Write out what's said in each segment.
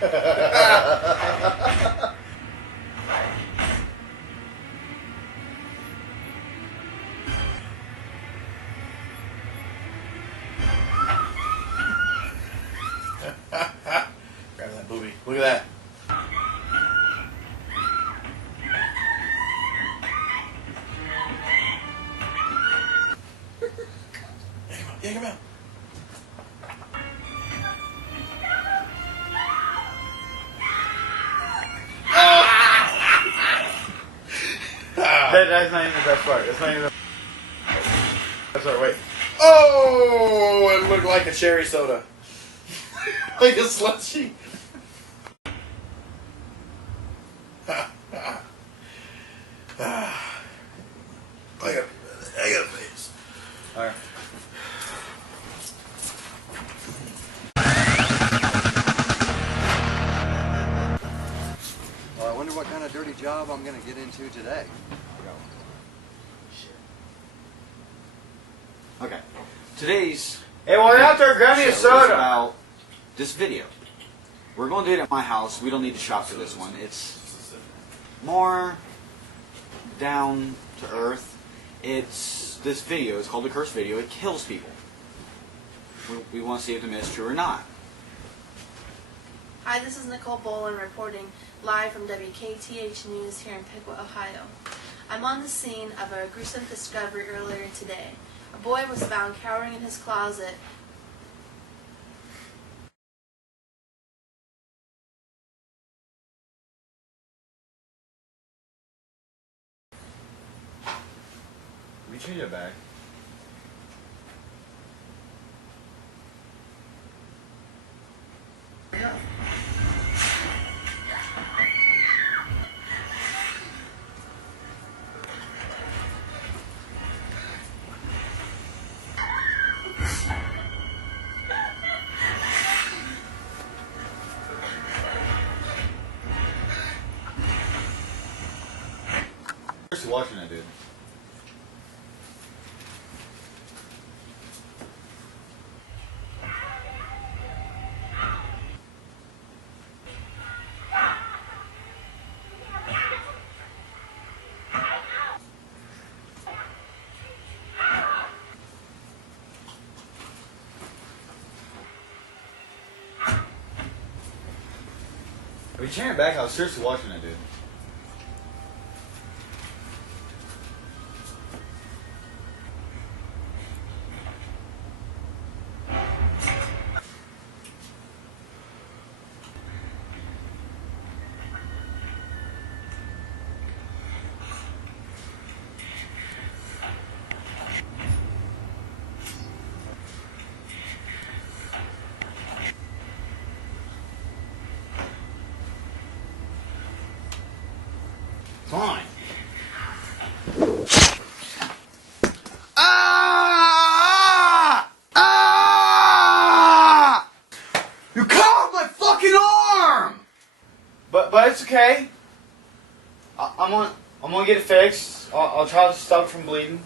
Grab that booby. Look at that. Yank him out. That's not even the best part. That's not even the best part. Wait. Oh, it looked like a cherry soda. Like a slushy. I got a face. Alright. Well, I wonder what kind of dirty job I'm going to get into today. Okay. Today's Hey, while you're out there, grab me a show is soda. about this video. We're going to do it at my house. We don't need to shop for this one. It's more down to earth. This video is called the curse video. It kills people. We want to see if the myth is true or not. Hi, this is Nicole Boland reporting live from WKTH News here in Piqua, Ohio. I'm on the scene of a gruesome discovery earlier today. A boy was found cowering in his closet. Let me change it back. Seriously watching that, dude. If you turn it back, I was seriously watching that, dude. Fine. Ah! Ah! You cut off my fucking arm! But it's okay. I'm gonna get it fixed. I'll try to stop it from bleeding.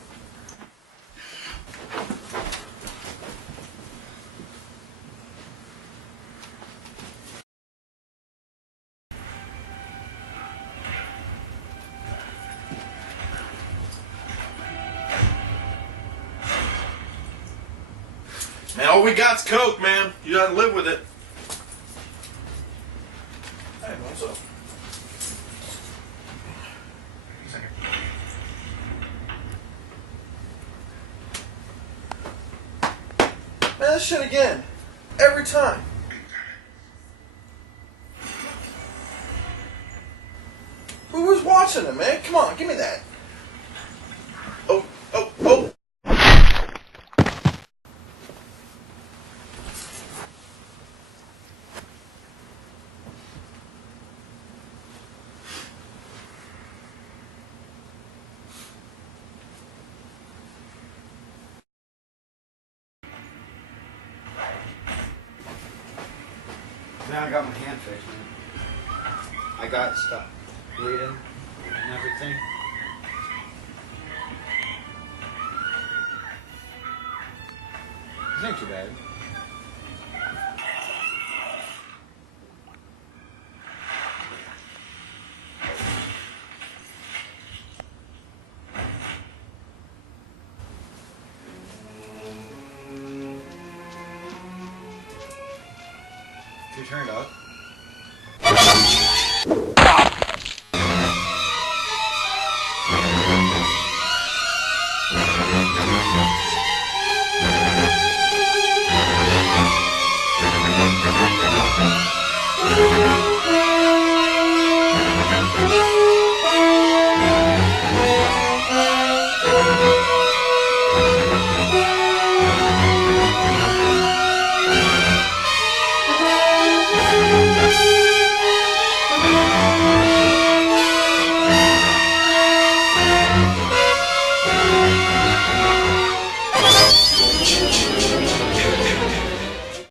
Man, all we got's Coke, man. You gotta live with it. Hey, what's up? Man, this shit again. Every time. Who was watching it, man? Come on, give me that. Oh, oh, oh. Now I got my hand fixed, man. I got stuff bleeding and everything. This ain't too bad. turn it up.